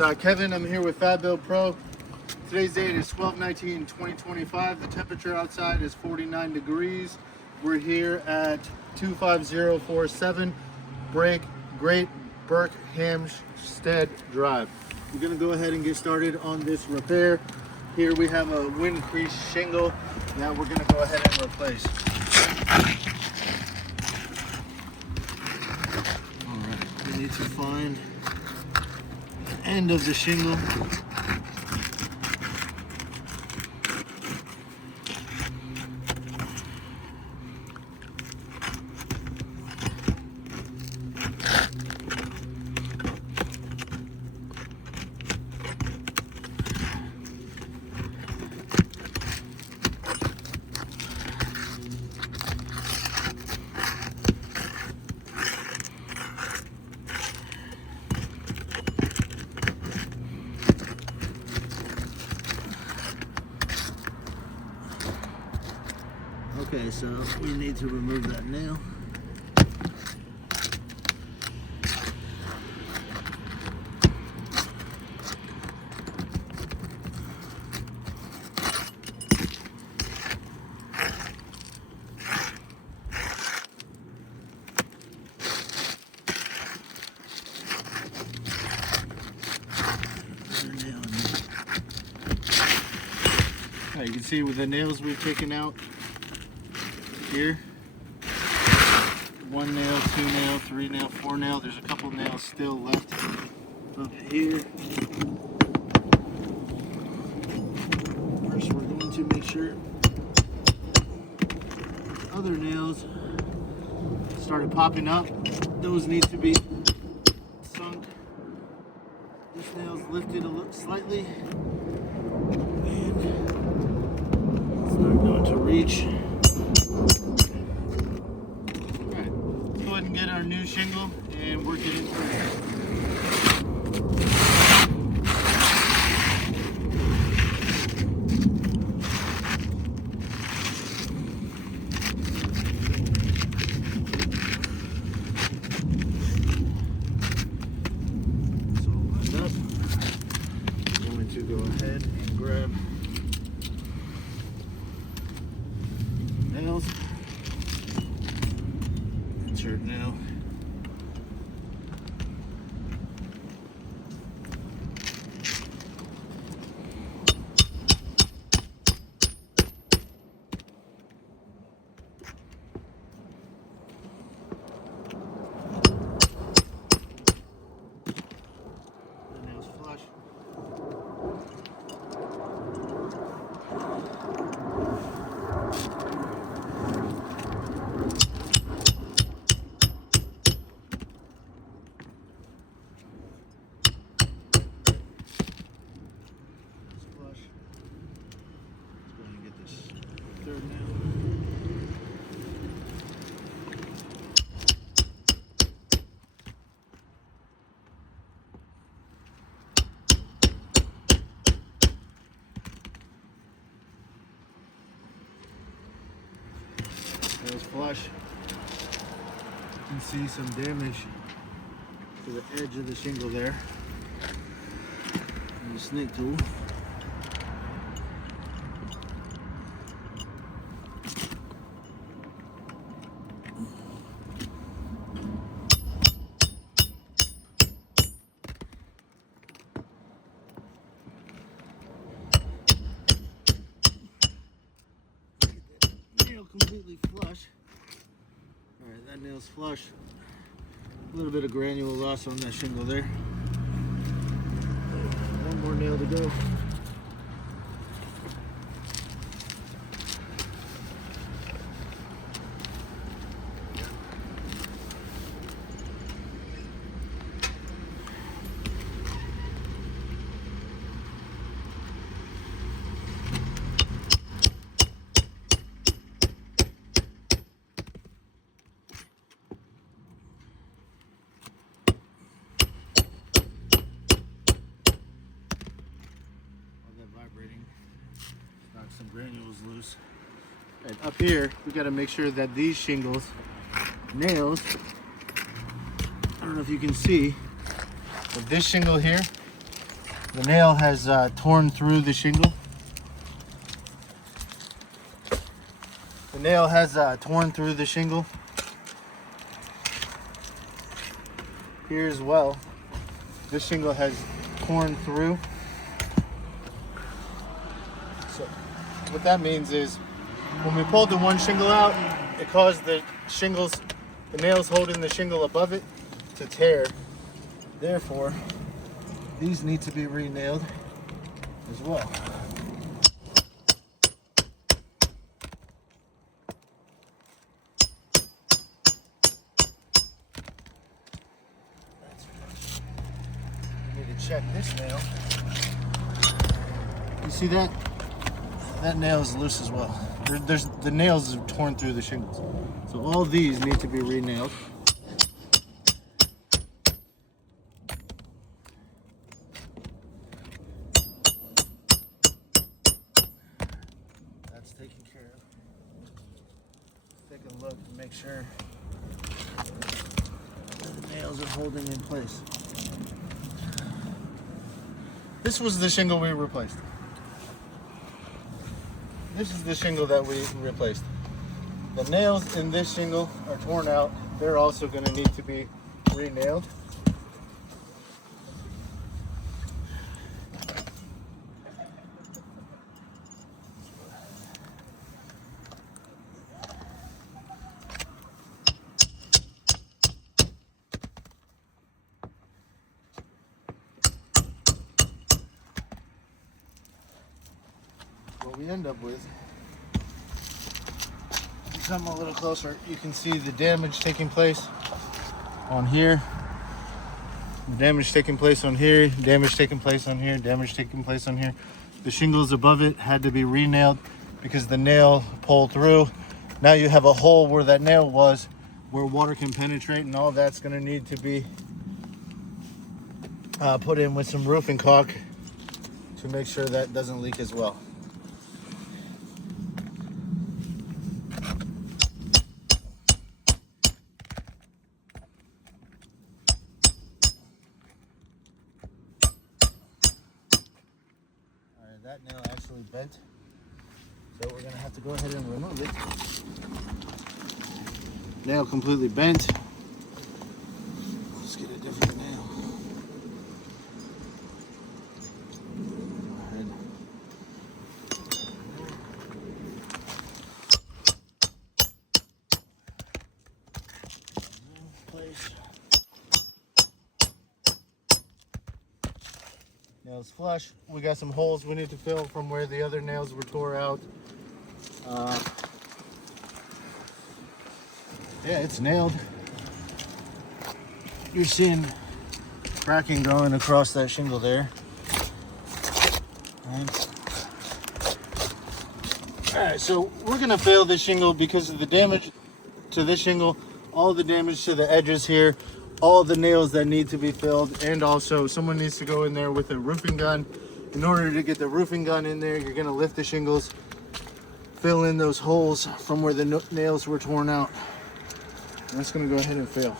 It's Kevin. I'm here with Fat Bill Pro. Today's date is 12/19/2025. The temperature outside is 49 degrees. We're here at 25047 Great Berkhamsted Drive. We're going to go ahead and get started on this repair. Here we have a wind crease shingle that we're going to go ahead and replace. Alright, we need to find the end of the shingle. Okay, so we need to remove that nail. Okay, you can see with the nails we've taken out here, 1 nail, 2 nail, 3 nail, 4 nail. There's a couple nails still left up here. First, we're going to make sure other nails started popping up. Those need to be sunk. This nail's lifted a little slightly, and it's not going to reach. And get our new shingle and work it in first. So lined up. I'm going to go ahead and grab nails. Insert nail. The nail's flush. Third nail. Nail's flush. You can see some damage to the edge of the shingle there. And the snake tool. Completely flush. Alright, that nail's flush. A little bit of granule loss on that shingle there. One more nail to go. Knock some granules loose. And up here, we got to make sure that these shingles, nails, I don't know if you can see, but this shingle here The nail has torn through the shingle. The nail has torn through the shingle. Here as well, this shingle has torn through. So what that means is when we pulled the one shingle out, it caused the nails holding the shingle above it to tear. Therefore, these need to be re-nailed as well. Check this nail. You see that? That nail is loose as well. The nails are torn through the shingles. So all these need to be re-nailed. That's taken care of. Take a look and make sure the nails are holding in place. This was the shingle we replaced. This is the shingle that we replaced. The nails in this shingle are torn out. They're also going to need to be re-nailed. What we end up with, if you come a little closer, you can see the damage taking place on here, damage taking place on here, damage taking place on here, damage taking place on here. The shingles above it had to be re-nailed because the nail pulled through. Now you have a hole where that nail was, where water can penetrate, and all that's going to need to be put in with some roofing caulk to make sure that doesn't leak as well. That nail actually bent, so we're going to have to go ahead and remove it. Nail completely bent. Let's get a different nail. Go ahead. Place. Nails flush. We got some holes we need to fill from where the other nails were tore out. Yeah, it's nailed. You're seeing cracking going across that shingle there. Alright, so we're gonna fail this shingle because of the damage to this shingle, all the damage to the edges here, all the nails that need to be filled, and also someone needs to go in there with a roofing gun. In order to get the roofing gun in there, you're gonna lift the shingles, fill in those holes from where the nails were torn out. And that's gonna go ahead and fail.